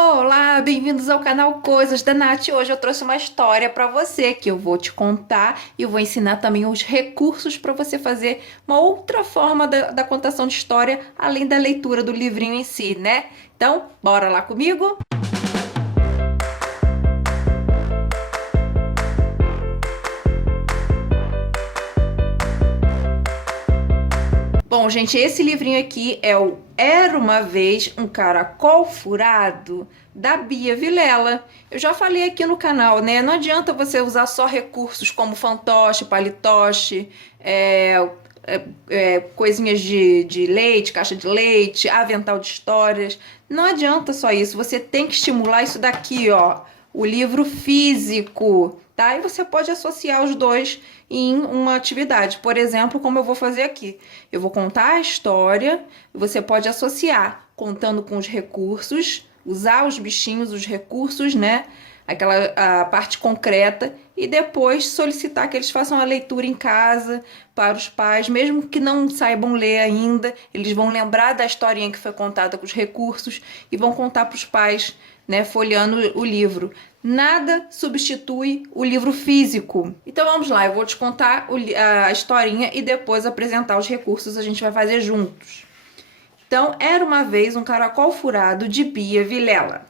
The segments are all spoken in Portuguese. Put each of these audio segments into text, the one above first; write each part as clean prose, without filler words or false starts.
Olá, bem-vindos ao canal Coisas da Nath. Hoje eu trouxe uma história para você que eu vou te contar e eu vou ensinar também os recursos para você fazer uma outra forma da contação de história, além da leitura do livrinho em si, né? Então, bora lá comigo? Bom, gente, esse livrinho aqui é o Era Uma Vez um Caracol Furado, da Bia Vilela. Eu já falei aqui no canal, né? Não adianta você usar só recursos como fantoche, palitoche, coisinhas de leite, caixa de leite, avental de histórias. Não adianta só isso, você tem que estimular isso daqui, ó, o livro físico, tá? E você pode associar os dois em uma atividade. Por exemplo, como eu vou fazer aqui. Eu vou contar a história e você pode associar, contando com os recursos, usar os bichinhos, os recursos, né? A parte concreta e depois solicitar que eles façam a leitura em casa para os pais, mesmo que não saibam ler ainda, eles vão lembrar da historinha que foi contada com os recursos e vão contar para os pais, né, folheando o livro. Nada substitui o livro físico. Então vamos lá, eu vou te contar a historinha e depois apresentar os recursos, a gente vai fazer juntos. Então, era uma vez um caracol furado, de Bia Vilela.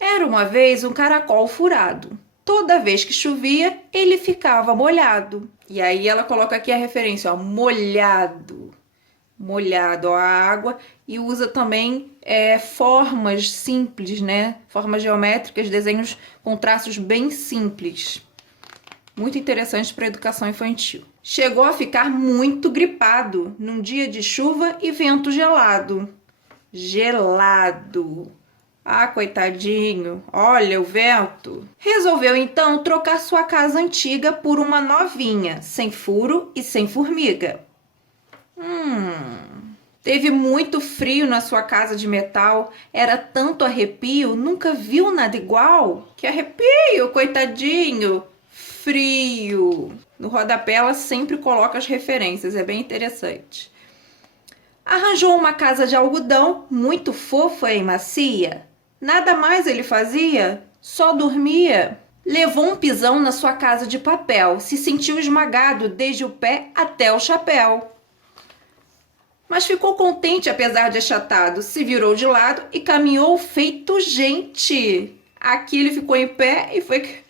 Era uma vez um caracol furado. Toda vez que chovia, ele ficava molhado. E aí ela coloca aqui a referência, ó, molhado. Molhado, ó, a água. E usa também formas simples, né? Formas geométricas, desenhos com traços bem simples. Muito interessante para a educação infantil. Chegou a ficar muito gripado num dia de chuva e vento gelado. Gelado. Ah, coitadinho, olha o vento. Resolveu então trocar sua casa antiga por uma novinha, sem furo e sem formiga. Teve muito frio na sua casa de metal, era tanto arrepio, nunca viu nada igual. Que arrepio, coitadinho, frio. No rodapé ela sempre coloca as referências, é bem interessante. Arranjou uma casa de algodão, muito fofa e macia. Nada mais ele fazia, só dormia. Levou um pisão na sua casa de papel, se sentiu esmagado desde o pé até o chapéu. Mas ficou contente apesar de achatado, se virou de lado e caminhou feito gente. Aqui ele ficou em pé e foi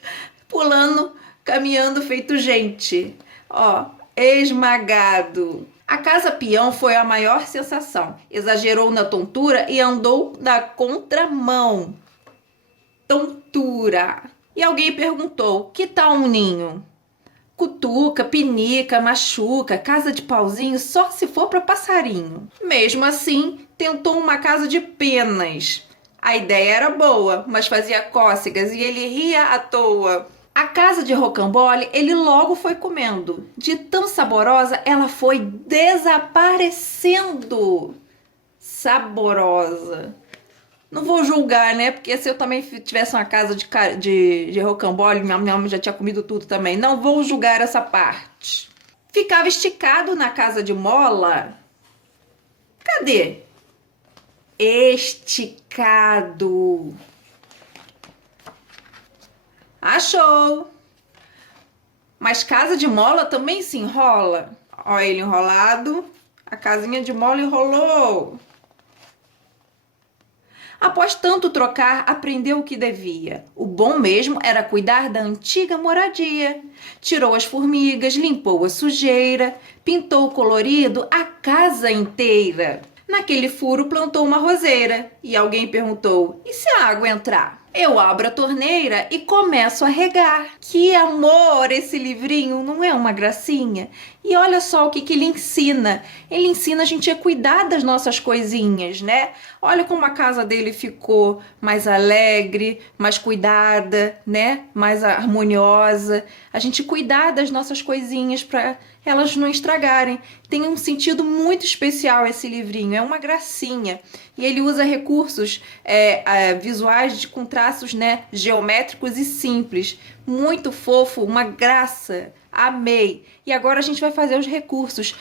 pulando, caminhando feito gente. Ó, esmagado. A casa peão foi a maior sensação. Exagerou na tontura e andou na contramão. Tontura. E alguém perguntou, que tal um ninho? Cutuca, pinica, machuca, casa de pauzinho só se for para passarinho. Mesmo assim, tentou uma casa de penas. A ideia era boa, mas fazia cócegas e ele ria à toa. A casa de rocambole ele logo foi comendo. De tão saborosa, ela foi desaparecendo. Saborosa. Não vou julgar, né? Porque se eu também tivesse uma casa de rocambole, minha mãe já tinha comido tudo também. Não vou julgar essa parte. Ficava esticado na casa de mola. Cadê? Esticado. Achou! Mas casa de mola também se enrola. Olha ele enrolado. A casinha de mola enrolou. Após tanto trocar, aprendeu o que devia. O bom mesmo era cuidar da antiga moradia. Tirou as formigas, limpou a sujeira, pintou colorido a casa inteira. Naquele furo plantou uma roseira e alguém perguntou, e se a água entrar? Eu abro a torneira e começo a regar. Que amor esse livrinho, não é uma gracinha? E olha só o que ele ensina. Ele ensina a gente a cuidar das nossas coisinhas, né? Olha como a casa dele ficou mais alegre, mais cuidada, né? Mais harmoniosa. A gente cuidar das nossas coisinhas para elas não estragarem. Tem um sentido muito especial esse livrinho, é uma gracinha. E ele usa recursos visuais com traços, né, geométricos e simples. Muito fofo, uma graça. Amei! E agora a gente vai fazer os recursos,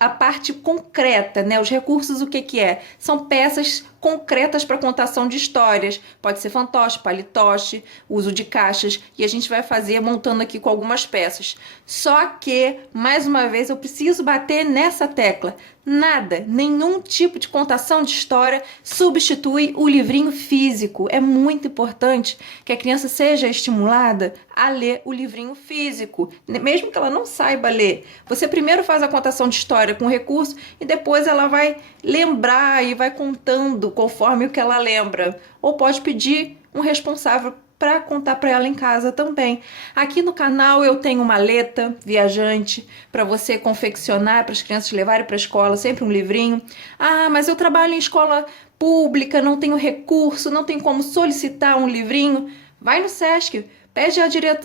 a parte concreta, né? Os recursos, o que que é? São peças concretas para contação de histórias. Pode ser fantoche, palitoche, uso de caixas, e a gente vai fazer montando aqui com algumas peças. Só que, mais uma vez, eu preciso bater nessa tecla. Nada, nenhum tipo de contação de história substitui o livrinho físico. É muito importante que a criança seja estimulada a ler o livrinho físico, mesmo que ela não saiba ler. Você primeiro faz a contação de história com recurso e depois ela vai lembrar e vai contando conforme o que ela lembra. Ou pode pedir um responsável para contar para ela em casa também. Aqui no canal eu tenho maleta viajante para você confeccionar para as crianças levarem para a escola, sempre um livrinho. Ah, mas eu trabalho em escola pública, não tenho recurso, não tenho como solicitar um livrinho. Vai no Sesc, pede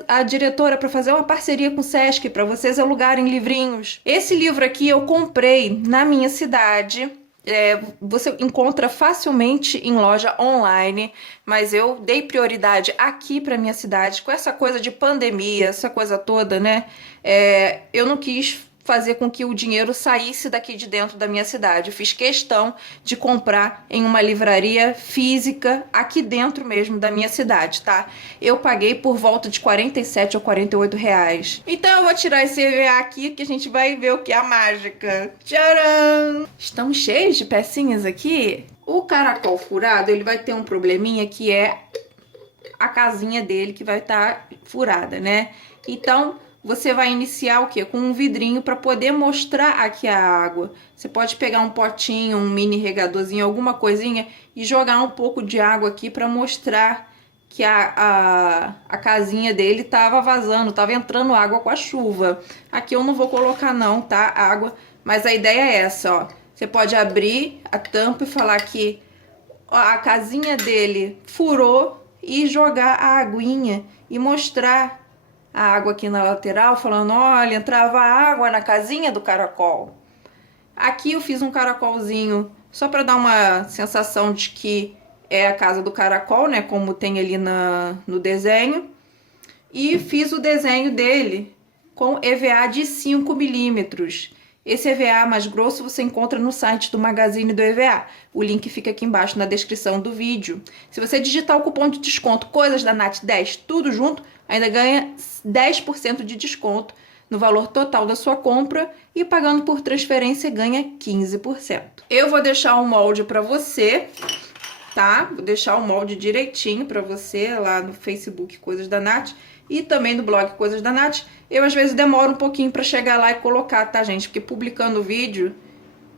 a diretora para fazer uma parceria com o Sesc para vocês alugarem livrinhos. Esse livro aqui eu comprei na minha cidade. Você encontra facilmente em loja online, mas eu dei prioridade aqui para minha cidade. Com essa coisa de pandemia, essa coisa toda, né? Eu não quis fazer com que o dinheiro saísse daqui de dentro da minha cidade. Eu fiz questão de comprar em uma livraria física aqui dentro mesmo da minha cidade, tá? Eu paguei por volta de 47 ou 48 reais. Então eu vou tirar esse EVA aqui que a gente vai ver o que é a mágica. Tcharam! Estamos cheios de pecinhas aqui. O caracol furado, ele vai ter um probleminha que é a casinha dele que vai estar furada, né? Então você vai iniciar o quê? Com um vidrinho para poder mostrar aqui a água. Você pode pegar um potinho, um mini regadorzinho, alguma coisinha e jogar um pouco de água aqui para mostrar que a casinha dele estava vazando, estava entrando água com a chuva. Aqui eu não vou colocar não, tá? Água, mas a ideia é essa, ó. Você pode abrir a tampa e falar que a casinha dele furou e jogar a aguinha e mostrar a água aqui na lateral, falando, olha, entrava água na casinha do caracol. Aqui eu fiz um caracolzinho só para dar uma sensação de que é a casa do caracol, né, como tem ali no desenho. E fiz o desenho dele com EVA de 5 milímetros. Esse EVA mais grosso você encontra no site do Magazine do EVA. O link fica aqui embaixo na descrição do vídeo. Se você digitar o cupom de desconto Coisas da Nath 10, tudo junto, ainda ganha 10% de desconto no valor total da sua compra e pagando por transferência ganha 15%. Eu vou deixar um molde para você, tá? Vou deixar o molde direitinho para você lá no Facebook Coisas da Nath e também no blog Coisas da Nath. Eu às vezes demoro um pouquinho para chegar lá e colocar, tá, gente? Porque publicando o vídeo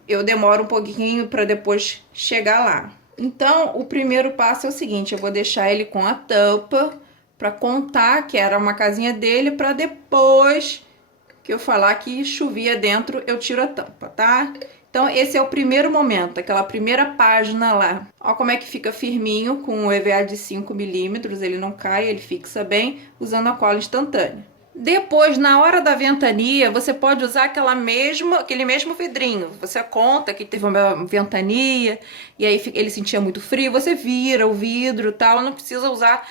eu demoro um pouquinho para depois chegar lá. Então, o primeiro passo é o seguinte, eu vou deixar ele com a tampa para contar que era uma casinha dele, para depois que eu falar que chovia dentro, eu tiro a tampa, tá? Então, esse é o primeiro momento, aquela primeira página lá. Ó como é que fica firminho com o EVA de 5 milímetros, ele não cai, ele fixa bem, usando a cola instantânea. Depois, na hora da ventania, você pode usar aquele mesmo vidrinho. Você conta que teve uma ventania e aí ele sentia muito frio, você vira o vidro e tal, não precisa usar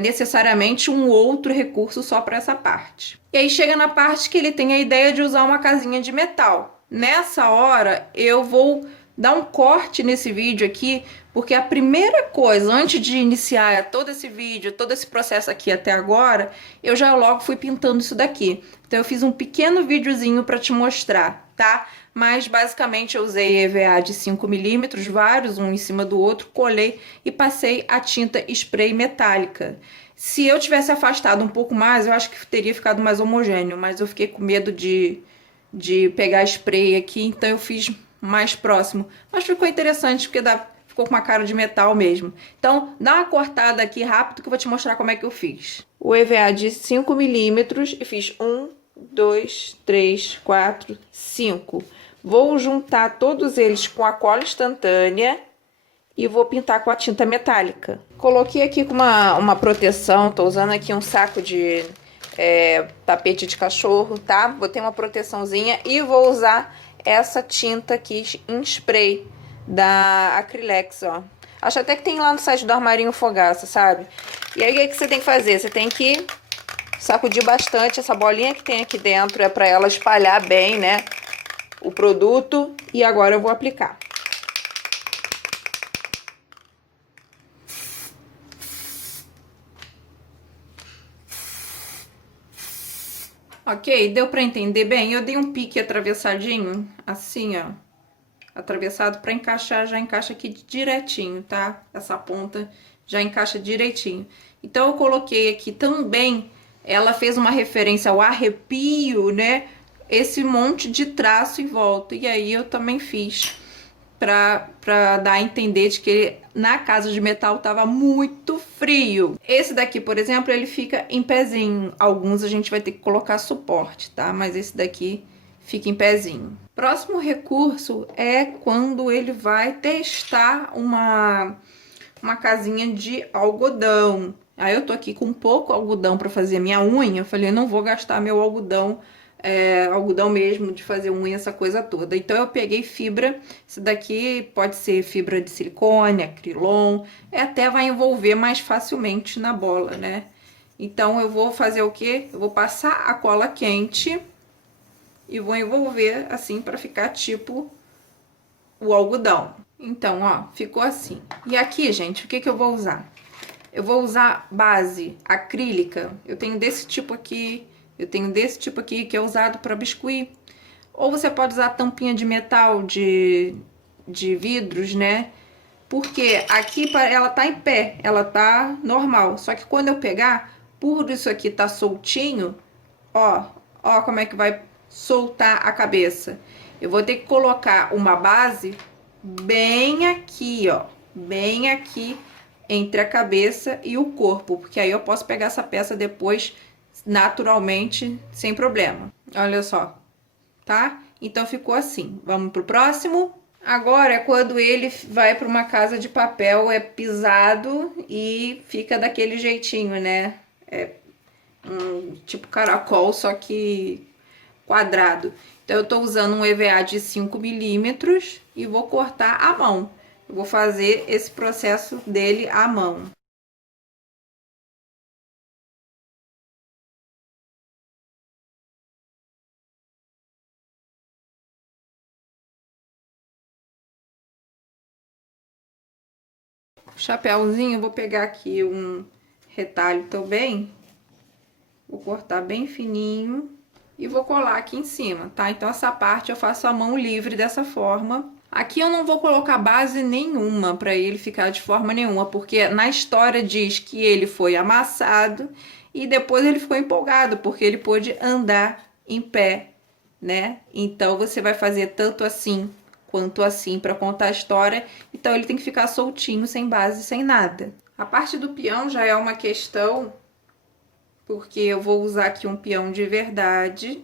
necessariamente um outro recurso só para essa parte. E aí chega na parte que ele tem a ideia de usar uma casinha de metal. Nessa hora, eu vou dar um corte nesse vídeo aqui, porque a primeira coisa, antes de iniciar todo esse vídeo, todo esse processo aqui até agora, eu já logo fui pintando isso daqui. Então eu fiz um pequeno videozinho para te mostrar, tá? Mas basicamente eu usei EVA de 5 milímetros, vários, um em cima do outro, colei e passei a tinta spray metálica. Se eu tivesse afastado um pouco mais, eu acho que teria ficado mais homogêneo, mas eu fiquei com medo de pegar spray aqui, então eu fiz mais próximo. Mas ficou interessante, porque ficou com uma cara de metal mesmo. Então, dá uma cortada aqui rápido que eu vou te mostrar como é que eu fiz. O EVA de 5 milímetros, eu fiz 1, 2, 3, 4, 5. Vou juntar todos eles com a cola instantânea e vou pintar com a tinta metálica. Coloquei aqui com uma proteção, tô usando aqui um saco de tapete de cachorro, tá? Botei uma proteçãozinha e vou usar essa tinta aqui em spray da Acrylex, ó. Acho até que tem lá no site do Armarinho Fogaça, sabe? E aí, o que você tem que fazer? Você tem que sacudir bastante essa bolinha que tem aqui dentro, é pra ela espalhar bem, né, o produto. E agora eu vou aplicar. Ok, deu pra entender bem? Eu dei um pique atravessadinho, assim, ó. Atravessado pra encaixar, já encaixa aqui direitinho, tá? Essa ponta já encaixa direitinho. Então, eu coloquei aqui também, ela fez uma referência ao arrepio, né? Esse monte de traço em volta. E aí, eu também fiz pra dar a entender de que na casa de metal tava muito frio. Esse daqui, por exemplo, ele fica em pezinho. Alguns a gente vai ter que colocar suporte, tá? Mas esse daqui fica em pezinho. Próximo recurso é quando ele vai testar uma casinha de algodão. Aí eu tô aqui com pouco algodão para fazer minha unha. Eu falei, não vou gastar meu algodão, algodão mesmo de fazer unha, essa coisa toda. Então eu peguei fibra. Isso daqui pode ser fibra de silicone, acrilon, até vai envolver mais facilmente na bola, né? Então eu vou fazer o quê? Eu vou passar a cola quente e vou envolver assim para ficar tipo o algodão. Então, ó, ficou assim. E aqui, gente, o que que eu vou usar? Eu vou usar base acrílica. Eu tenho desse tipo aqui, eu tenho desse tipo aqui que é usado para biscuit. Ou você pode usar tampinha de metal de vidros, né? Porque aqui ela tá em pé, ela tá normal. Só que quando eu pegar, por isso aqui tá soltinho, ó, ó como é que vai soltar a cabeça. Eu vou ter que colocar uma base bem aqui, ó, bem aqui entre a cabeça e o corpo, porque aí eu posso pegar essa peça depois naturalmente, sem problema. Olha só, tá? Então ficou assim. Vamos pro próximo. Agora é quando ele vai para uma casa de papel, é pisado e fica daquele jeitinho, né? É tipo caracol, só que quadrado. Então, eu tô usando um EVA de 5 milímetros e vou cortar à mão. Eu vou fazer esse processo dele à mão. O chapéuzinho, eu vou pegar aqui um retalho também. Vou cortar bem fininho e vou colar aqui em cima, tá? Então, essa parte eu faço a mão livre dessa forma. Aqui eu não vou colocar base nenhuma para ele ficar de forma nenhuma, porque na história diz que ele foi amassado e depois ele ficou empolgado, porque ele pôde andar em pé, né? Então, você vai fazer tanto assim quanto assim para contar a história. Então, ele tem que ficar soltinho, sem base, sem nada. A parte do peão já é uma questão, porque eu vou usar aqui um peão de verdade,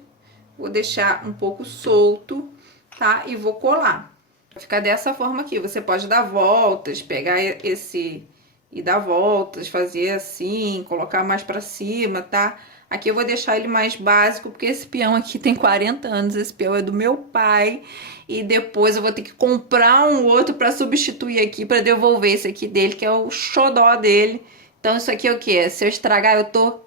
vou deixar um pouco solto, tá? E vou colar. Vai ficar dessa forma aqui, você pode dar voltas, pegar esse e dar voltas, fazer assim, colocar mais pra cima, tá? Aqui eu vou deixar ele mais básico, porque esse peão aqui tem 40 anos, esse peão é do meu pai, e depois eu vou ter que comprar um outro pra substituir aqui, pra devolver esse aqui dele, que é o xodó dele. Então isso aqui é o quê? Se eu estragar, eu tô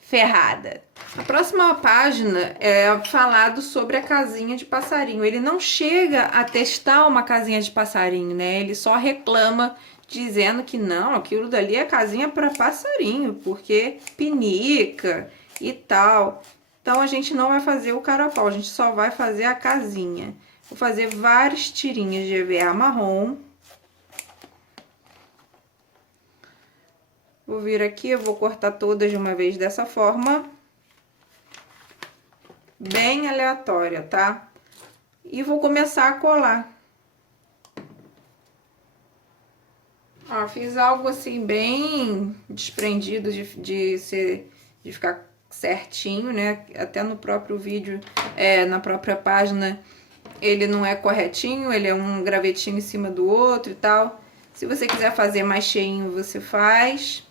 ferrada. A próxima página é falado sobre a casinha de passarinho. Ele não chega a testar uma casinha de passarinho, né? Ele só reclama dizendo que não, aquilo dali é casinha para passarinho, porque pinica e tal. Então a gente não vai fazer o carapau, a gente só vai fazer a casinha. Vou fazer várias tirinhas de EVA marrom. Vou vir aqui, eu vou cortar todas de uma vez dessa forma. Bem aleatória, tá? E vou começar a colar. Ó, fiz algo assim bem desprendido de ficar certinho, né? Até no próprio vídeo, na própria página, ele não é corretinho, ele é um gravetinho em cima do outro e tal. Se você quiser fazer mais cheinho, você faz.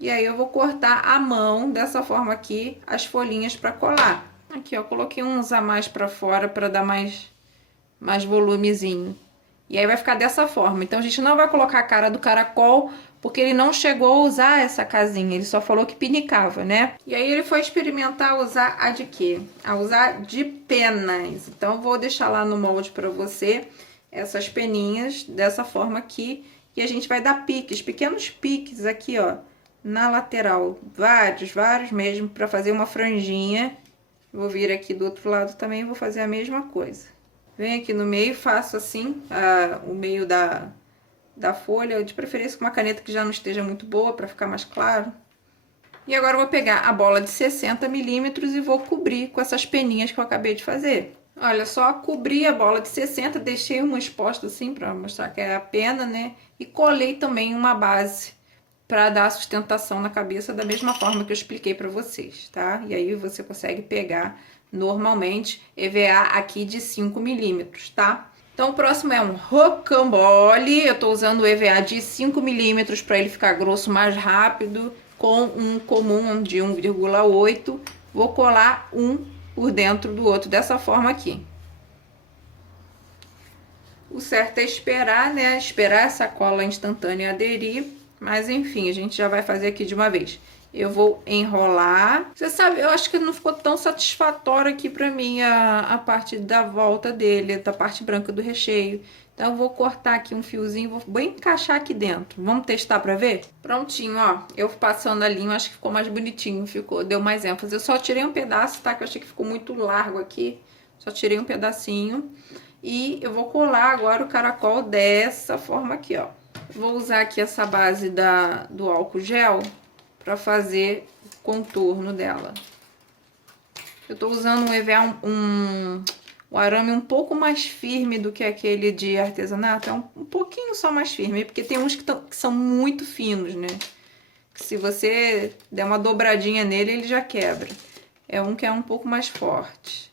E aí eu vou cortar à mão, dessa forma aqui, as folhinhas para colar. Aqui, ó, coloquei uns a mais para fora para dar mais volumezinho. E aí vai ficar dessa forma. Então, a gente não vai colocar a cara do caracol, porque ele não chegou a usar essa casinha. Ele só falou que pinicava, né? E aí ele foi experimentar usar a de quê? A usar de penas. Então, eu vou deixar lá no molde para você essas peninhas dessa forma aqui. E a gente vai dar piques, pequenos piques aqui, ó, na lateral, vários mesmo, para fazer uma franjinha. Vou vir aqui do outro lado também, vou fazer a mesma coisa. Venho aqui no meio, faço assim, o meio da folha, de preferência com uma caneta que já não esteja muito boa, para ficar mais claro. E agora eu vou pegar a bola de 60 milímetros e vou cobrir com essas peninhas que eu acabei de fazer. Olha só, cobri a bola de 60, deixei uma exposta assim para mostrar que é a pena, né? E colei também uma base para dar sustentação na cabeça da mesma forma que eu expliquei para vocês, tá? E aí você consegue pegar normalmente EVA aqui de 5 milímetros, tá? Então o próximo é um rocambole. Eu tô usando o EVA de 5 milímetros para ele ficar grosso mais rápido, com um comum de 1,8. Vou colar um por dentro do outro dessa forma aqui. O certo é esperar, né? Esperar essa cola instantânea aderir. Mas enfim, a gente já vai fazer aqui de uma vez. Eu vou enrolar. Você sabe, eu acho que não ficou tão satisfatório aqui pra mim a parte da volta dele, da parte branca do recheio. Então eu vou cortar aqui um fiozinho, vou bem encaixar aqui dentro. Vamos testar pra ver? Prontinho, ó. Eu passando a linha, acho que ficou mais bonitinho, deu mais ênfase. Eu só tirei um pedaço, tá? Que eu achei que ficou muito largo aqui. Só tirei um pedacinho. E eu vou colar agora o caracol dessa forma aqui, ó. Vou usar aqui essa base do álcool gel para fazer o contorno dela. Eu tô usando um EVA, um arame um pouco mais firme do que aquele de artesanato. É um pouquinho só mais firme, porque tem uns que são muito finos, né? Que se você der uma dobradinha nele, ele já quebra. É um que é um pouco mais forte.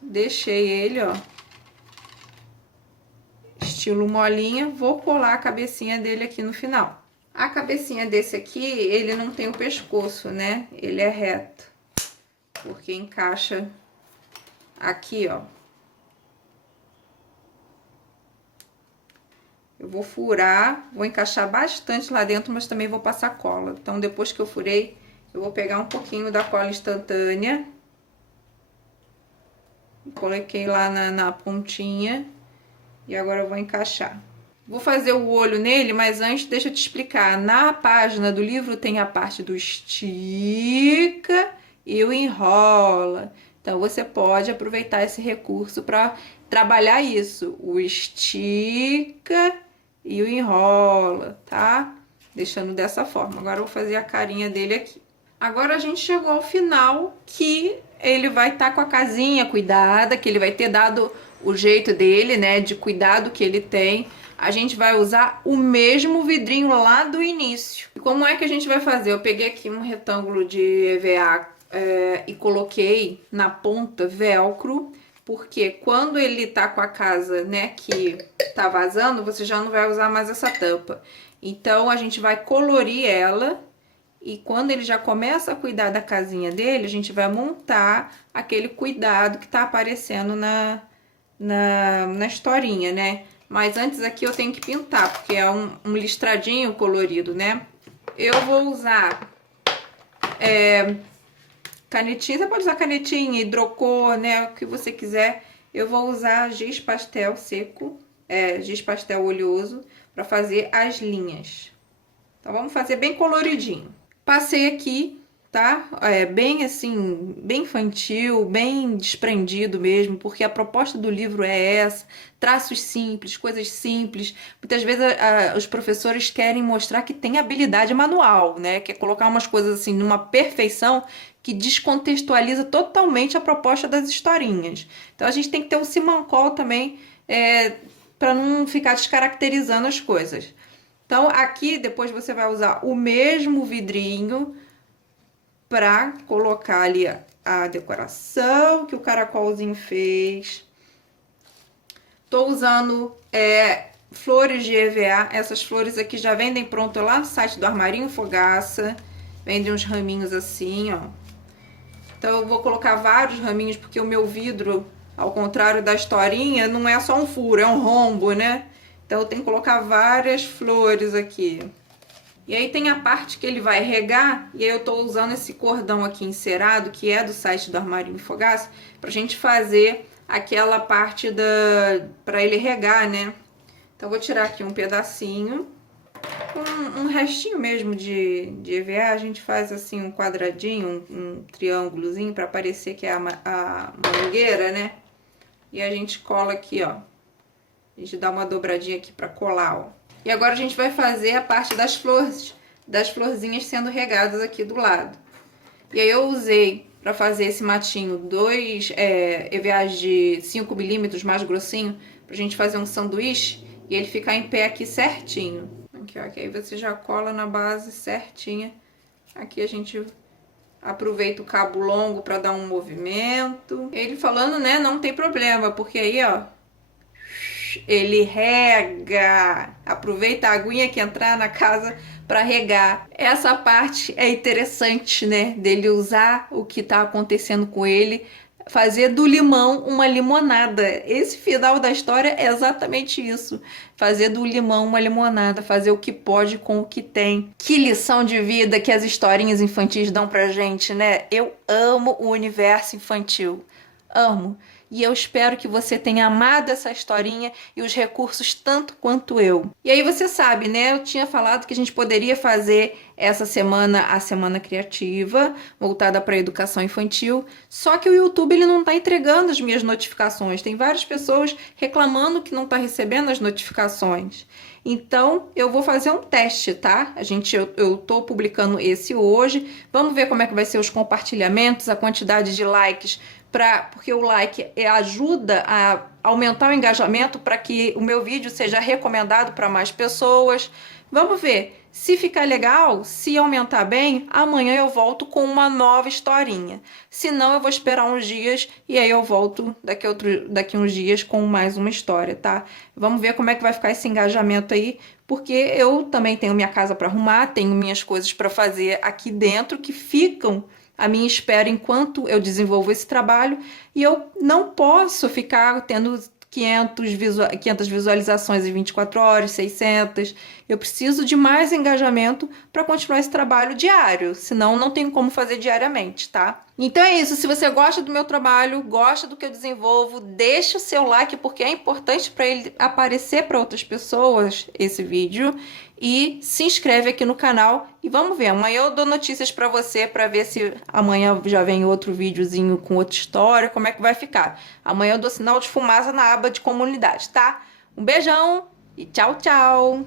Deixei ele, ó, estilo molinha. Vou colar a cabecinha dele aqui no final. A cabecinha desse aqui, ele não tem o pescoço, né? Ele é reto, porque encaixa aqui, ó. Eu vou furar, vou encaixar bastante lá dentro, mas também vou passar cola. Então, depois que eu furei, eu vou pegar um pouquinho da cola instantânea. Coloquei lá na pontinha. E agora eu vou encaixar. Vou fazer o olho nele, mas antes deixa eu te explicar. Na página do livro tem a parte do estica e o enrola. Então você pode aproveitar esse recurso para trabalhar isso. O estica e o enrola, tá? Deixando dessa forma. Agora eu vou fazer a carinha dele aqui. Agora a gente chegou ao final, que ele vai estar com a casinha cuidada, que ele vai ter dado o jeito dele, né, de cuidado que ele tem. A gente vai usar o mesmo vidrinho lá do início. E como é que a gente vai fazer? Eu peguei aqui um retângulo de EVA e coloquei na ponta velcro, porque quando ele tá com a casa, né, que tá vazando, você já não vai usar mais essa tampa. Então a gente vai colorir ela, e quando ele já começa a cuidar da casinha dele, a gente vai montar aquele cuidado que tá aparecendo na historinha, né? Mas antes aqui eu tenho que pintar, porque é um listradinho colorido, né? Eu vou usar canetinha, você pode usar canetinha, hidrocor, né? O que você quiser. Eu vou usar giz pastel seco, giz pastel oleoso, para fazer as linhas. Então vamos fazer bem coloridinho. Passei aqui, tá? Bem assim, bem infantil, bem desprendido mesmo, porque a proposta do livro é essa, traços simples, coisas simples. Muitas vezes os professores querem mostrar que tem habilidade manual, né? Quer colocar umas coisas assim numa perfeição que descontextualiza totalmente a proposta das historinhas. Então a gente tem que ter um simancol também, para não ficar descaracterizando as coisas. Então aqui depois você vai usar o mesmo vidrinho para colocar ali a decoração que o caracolzinho fez. Tô usando flores de EVA. Essas flores aqui já vendem pronto lá no site do Armarinho Fogaça. Vendem uns raminhos assim, ó. Então eu vou colocar vários raminhos, porque o meu vidro, ao contrário da historinha, não é só um furo, é um rombo, né? Então eu tenho que colocar várias flores aqui. E aí tem a parte que ele vai regar, e aí eu tô usando esse cordão aqui encerado, que é do site do Armarinho Fogaça, pra gente fazer aquela parte pra ele regar, né? Então eu vou tirar aqui um pedacinho. um restinho mesmo de EVA, a gente faz assim um quadradinho, um triângulozinho para parecer que é a mangueira, né? E a gente cola aqui, ó. A gente dá uma dobradinha aqui para colar, ó. E agora a gente vai fazer a parte das flores, das florzinhas sendo regadas aqui do lado. E aí eu usei para fazer esse matinho dois EVAs de 5 milímetros mais grossinho, pra gente fazer um sanduíche e ele ficar em pé aqui certinho. Aqui, ó, que aí você já cola na base certinha. Aqui a gente aproveita o cabo longo para dar um movimento. Ele falando, né, não tem problema, porque aí, ó, ele rega. Aproveita a aguinha que entrar na casa para regar. Essa parte é interessante, né, dele usar o que tá acontecendo com ele, fazer do limão uma limonada. Esse final da história é exatamente isso. Fazer do limão uma limonada, fazer o que pode com o que tem. Que lição de vida que as historinhas infantis dão pra gente, né? Eu amo o universo infantil. Amo. E eu espero que você tenha amado essa historinha e os recursos tanto quanto eu. E aí você sabe, né? Eu tinha falado que a gente poderia fazer essa semana a Semana Criativa, voltada para a educação infantil, só que o YouTube ele não está entregando as minhas notificações. Tem várias pessoas reclamando que não está recebendo as notificações. Então, eu vou fazer um teste, tá? Eu tô publicando esse hoje. Vamos ver como é que vai ser os compartilhamentos, a quantidade de likes, porque o like ajuda a aumentar o engajamento para que o meu vídeo seja recomendado para mais pessoas. Vamos ver. Se ficar legal, se aumentar bem, amanhã eu volto com uma nova historinha. Se não, eu vou esperar uns dias e aí eu volto daqui uns dias com mais uma história, tá? Vamos ver como é que vai ficar esse engajamento aí, porque eu também tenho minha casa para arrumar, tenho minhas coisas para fazer aqui dentro que ficam à minha espera enquanto eu desenvolvo esse trabalho e eu não posso ficar tendo 500 visualizações em 24 horas, 600. Eu preciso de mais engajamento para continuar esse trabalho diário, senão não tem como fazer diariamente, tá? Então é isso, se você gosta do meu trabalho, gosta do que eu desenvolvo, deixa o seu like porque é importante para ele aparecer para outras pessoas esse vídeo e se inscreve aqui no canal e vamos ver, amanhã eu dou notícias para você para ver se amanhã já vem outro videozinho com outra história, como é que vai ficar. Amanhã eu dou sinal de fumaça na aba de comunidade, tá? Um beijão e tchau, tchau!